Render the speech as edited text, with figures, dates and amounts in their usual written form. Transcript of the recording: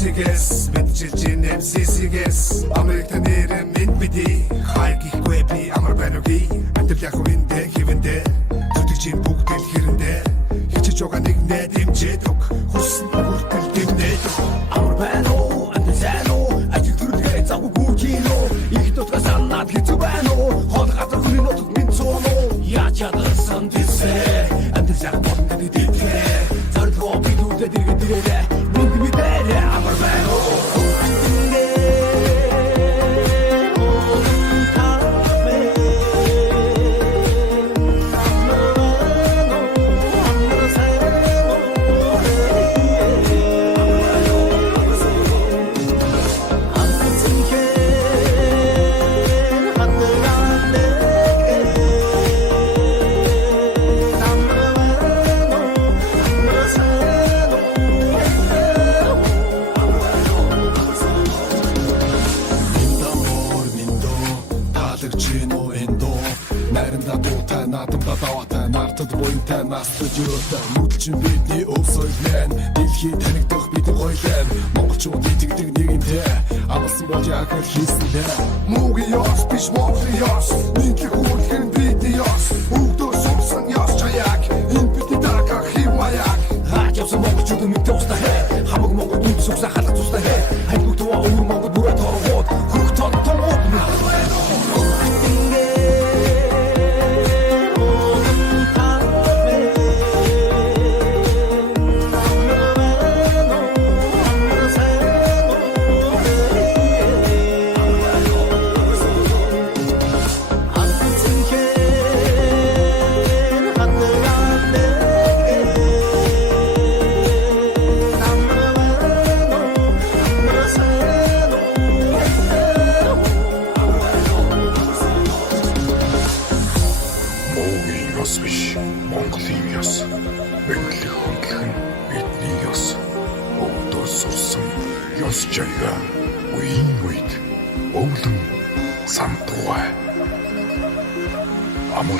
Төвцгээс мэдчилж MCC-гээс Америкт нэр минь биди хайгихгүй би амар байноги амтэл яг үндэ хивэндэ зүтгэж бүгдэл хэрэндэ хичээж байгаа нэг нэ дэмжээдэг хүссэн бүртэл дэмнээдэг амар байна уу амтэл сайн уу ажил төрөлгээ завгүй кино их дотгоос анаад хэцүү байна уу хол газар хүний нутаг минь цооноо яаж ядсан тийсээ амтэл яг бодсон дийдээ зардлоо бидүүдээ дэрэгдэрээ бүгд мэдээ амар байна уу Нүдчин бидний өвсөй лэн дэлхий танигдах бидний гойлэн монголчууд итгэдэг нэгэнтэй амлсан бол яг л хийсэндээ муугийн ёс биш монголын ёс нийтлэг үйлхэн бидний ёс бүгдөө сумсан ёс чаяг энэ бидний дараах хэв маяг хаачихсан монголчууд мэдээ устаа хэ хамаг монгол үд суксаа халах тустай хэ хайгуу тоо өвөр монгол бүрэ торгоод хөх тод томод Amor